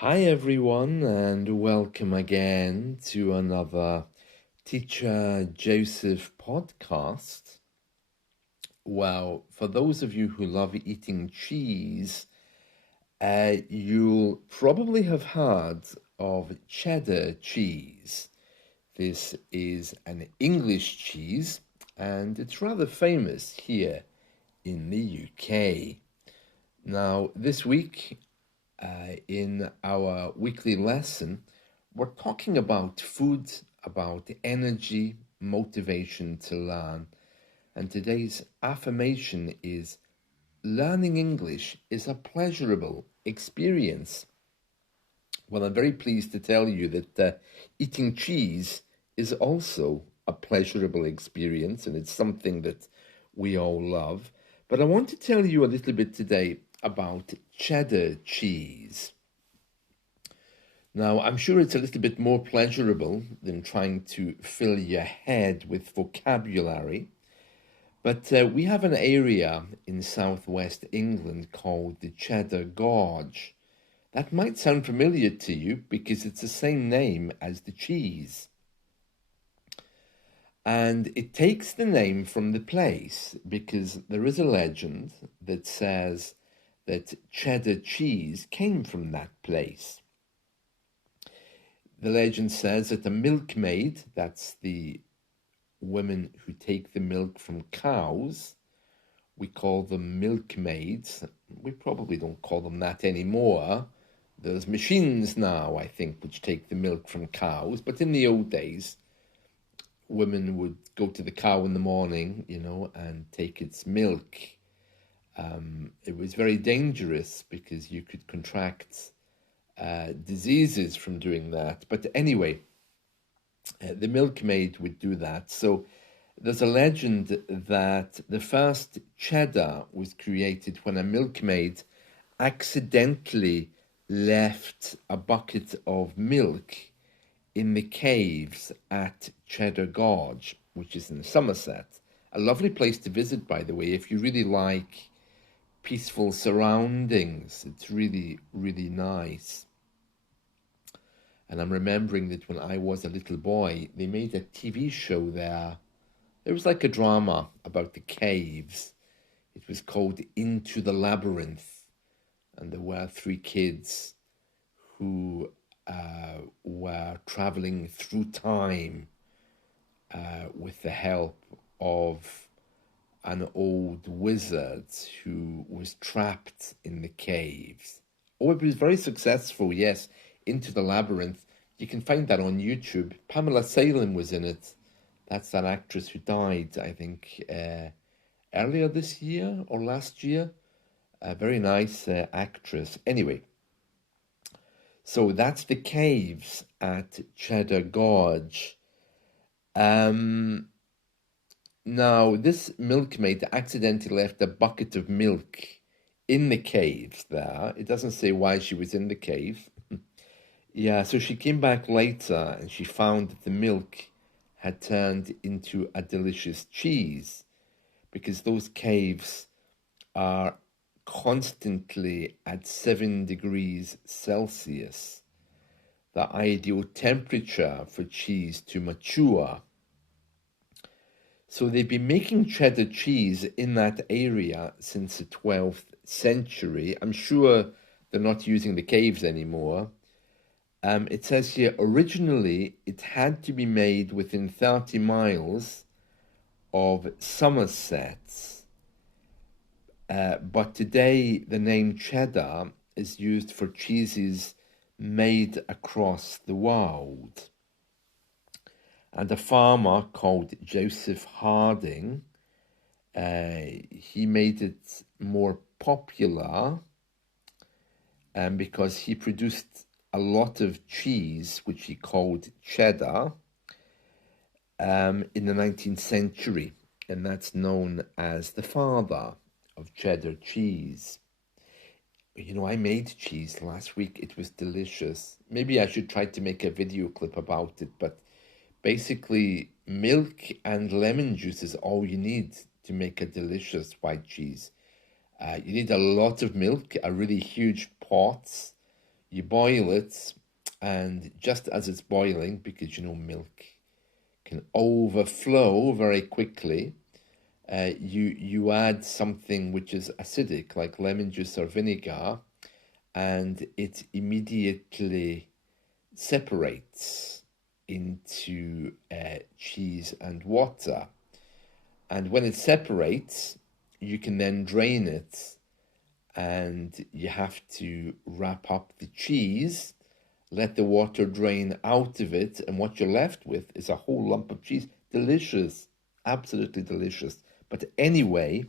Hi, everyone, and welcome again to another Teacher Joseph podcast. Well, for those of you who love eating cheese, you'll probably have heard of cheddar cheese. This is an English cheese, and it's rather famous here in the UK. Now, this week, in our weekly lesson, we're talking about food, about energy, motivation to learn. And today's affirmation is learning English is a pleasurable experience. Well, I'm very pleased to tell you that eating cheese is also a pleasurable experience, and it's something that we all love. But I want to tell you a little bit today about cheddar cheese. Now, I'm sure it's a little bit more pleasurable than trying to fill your head with vocabulary, but we have an area in southwest England called the Cheddar Gorge. That might sound familiar to you because it's the same name as the cheese. And it takes the name from the place because there is a legend that says that cheddar cheese came from that place. The legend says that the milkmaid, that's the women who take the milk from cows, we call them milkmaids. We probably don't call them that anymore. There's machines now, I think, which take the milk from cows. But in the old days, women would go to the cow in the morning, and take its milk. It was very dangerous because you could contract diseases from doing that. But anyway, the milkmaid would do that. So there's a legend that the first cheddar was created when a milkmaid accidentally left a bucket of milk in the caves at Cheddar Gorge, which is in Somerset. A lovely place to visit, by the way, if you really like peaceful surroundings. It's really, really nice. And I'm remembering that when I was a little boy, they made a TV show there. It was like a drama about the caves. It was called Into the Labyrinth. And there were three kids who were traveling through time with the help of an old wizard who was trapped in the caves. Oh, it was very successful, yes. Into the Labyrinth. You can find that on YouTube. Pamela Salem was in it. That's that actress who died, I think, earlier this year or last year. A very nice actress. Anyway, so that's the caves at Cheddar Gorge. Now, this milkmaid accidentally left a bucket of milk in the caves there. It doesn't say why she was in the cave. Yeah, so she came back later and she found that the milk had turned into a delicious cheese because those caves are constantly at 7 degrees Celsius, the ideal temperature for cheese to mature. So they've been making cheddar cheese in that area since the 12th century. I'm sure they're not using the caves anymore. It says here, originally it had to be made within 30 miles of Somerset. But today the name cheddar is used for cheeses made across the world. And a farmer called Joseph Harding, he made it more popular because he produced a lot of cheese, which he called cheddar, in the 19th century. And that's known as the father of cheddar cheese. I made cheese last week. It was delicious. Maybe I should try to make a video clip about it, but basically milk and lemon juice is all you need to make a delicious white cheese. You need a lot of milk, a really huge pot You boil it, and just as it's boiling, because milk can overflow very quickly, you add something which is acidic, like lemon juice or vinegar, and it immediately separates into cheese and water. And when it separates, you can then drain it, and you have to wrap up the cheese, let the water drain out of it, and what you're left with is a whole lump of cheese. Delicious, absolutely delicious. But anyway,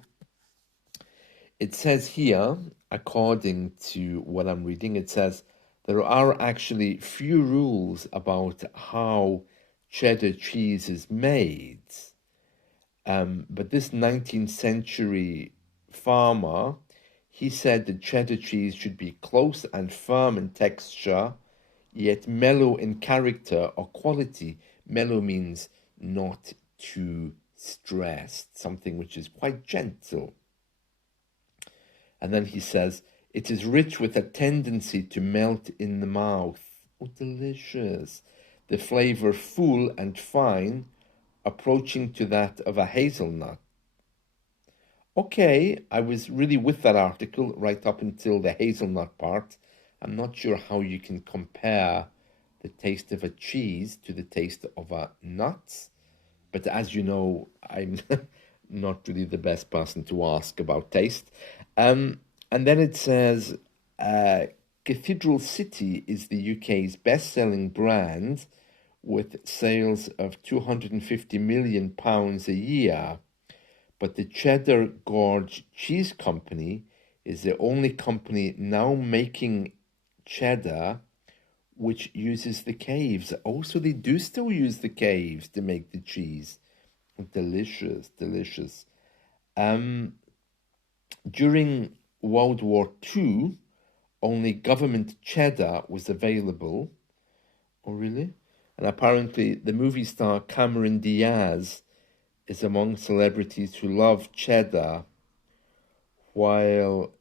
it says here, according to what I'm reading, it says there are actually few rules about how cheddar cheese is made. But this 19th century farmer, he said that cheddar cheese should be close and firm in texture, yet mellow in character or quality. Mellow means not too stressed, something which is quite gentle. And then he says, it is rich with a tendency to melt in the mouth. Oh, delicious. The flavor full and fine, approaching to that of a hazelnut. Okay, I was really with that article right up until the hazelnut part. I'm not sure how you can compare the taste of a cheese to the taste of a nut, but as you know, I'm not really the best person to ask about taste. And then it says, Cathedral City is the UK's best-selling brand with sales of £250 million a year. But the Cheddar Gorge Cheese Company is the only company now making cheddar which uses the caves. Also, they do still use the caves to make the cheese. Delicious, delicious. During World War II, only government cheddar was available. Oh, really? And apparently, the movie star Cameron Diaz is among celebrities who love cheddar, while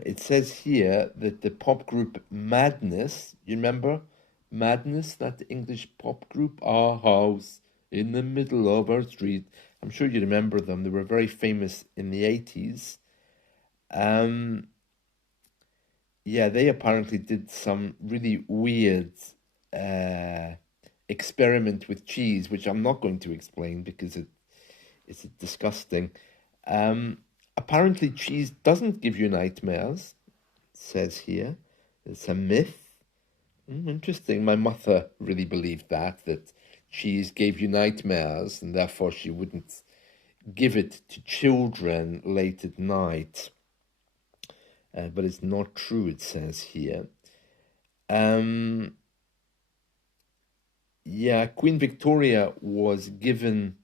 it says here that the pop group Madness, you remember Madness, that English pop group, Our House in the Middle of Our Street. I'm sure you remember them. They were very famous in the 80s. Yeah, they apparently did some really weird experiment with cheese, which I'm not going to explain because it's disgusting. Apparently, cheese doesn't give you nightmares, it says here. It's a myth. Interesting. My mother really believed that cheese gave you nightmares, and therefore she wouldn't give it to children late at night. But it's not true, it says here. Yeah, Queen Victoria was given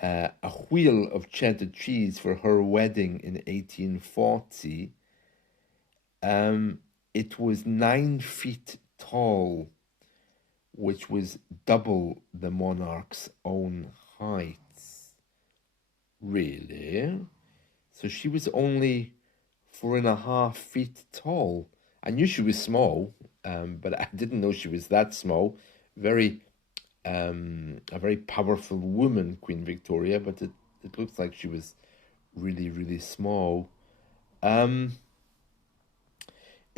a wheel of cheddar cheese for her wedding in 1840. It was 9 feet tall, which was double the monarch's own height. Really? So she was only 4.5 feet tall. I knew she was small, but I didn't know she was that small. Very, a very powerful woman, Queen Victoria, but it looks like she was really, really small. It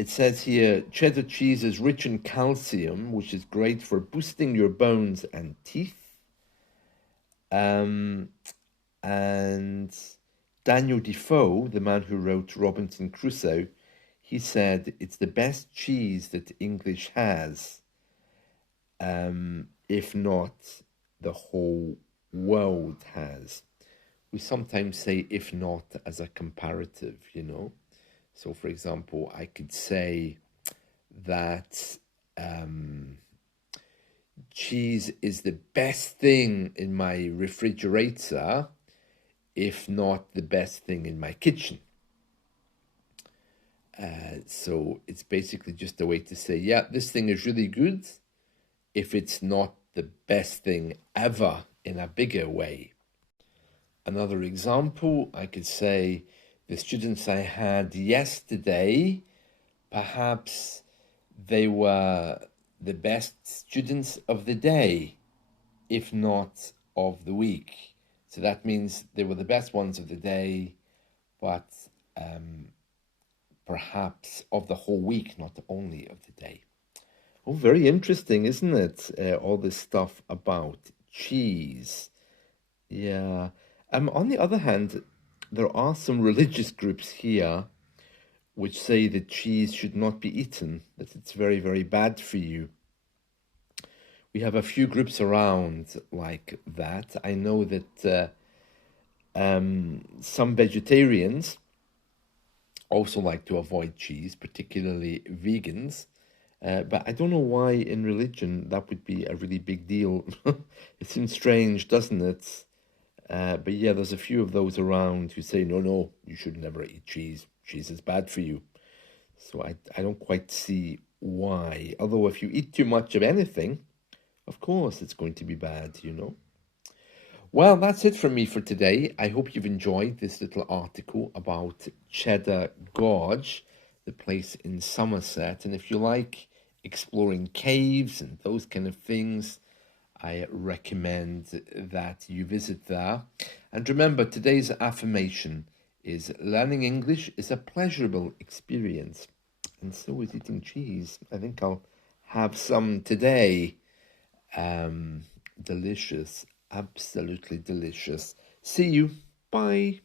says here, cheddar cheese is rich in calcium, which is great for boosting your bones and teeth. And Daniel Defoe, the man who wrote Robinson Crusoe, he said it's the best cheese that English has, if not the whole world has. We sometimes say if not as a comparative, So, for example, I could say that cheese is the best thing in my refrigerator, if not the best thing in my kitchen. So it's basically just a way to say, yeah, this thing is really good, if it's not the best thing ever in a bigger way. another example, I could say the students I had yesterday, perhaps they were the best students of the day, if not of the week. So that means they were the best ones of the day, but perhaps of the whole week, not only of the day. Oh, very interesting, isn't it? All this stuff about cheese. Yeah. On the other hand, there are some religious groups here which say that cheese should not be eaten, that it's very, very bad for you. We have a few groups around like that. I know that some vegetarians also like to avoid cheese, particularly vegans. But I don't know why in religion that would be a really big deal. It seems strange, doesn't it? But yeah, there's a few of those around who say, no, no, you should never eat cheese. Cheese is bad for you. So I don't quite see why. Although if you eat too much of anything, of course it's going to be bad, you know. Well, that's it from me for today. I hope you've enjoyed this little article about Cheddar Gorge, the place in Somerset. And if you like exploring caves and those kind of things, I recommend that you visit there. And remember, today's affirmation is learning English is a pleasurable experience. And so is eating cheese. I think I'll have some today. Delicious, absolutely delicious. See you. Bye.